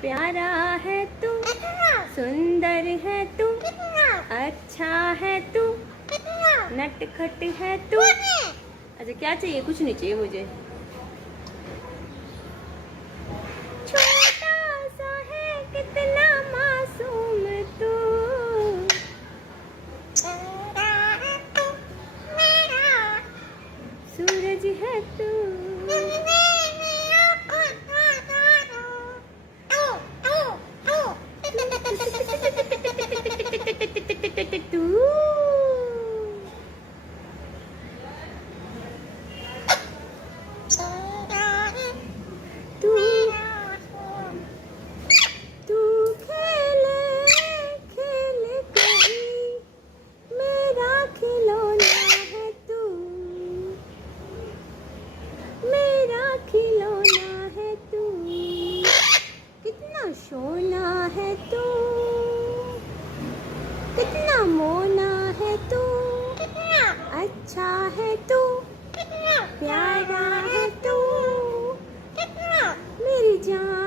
प्यारा है तू, सुंदर है तू, अच्छा है तू, नटखट है तू। अच्छा क्या चाहिए? कुछ नहीं चाहिए मुझे। छोटा सा है कितना मासूम तू, सूरज है तू। तू तू तू खेले खेले कोई मेरा खिलौना है तू, मेरा खिलौना है तू। कितना सोना है तू, कितना मोना है तू, अच्छा है तू, प्यारा है तू, मेरी जान।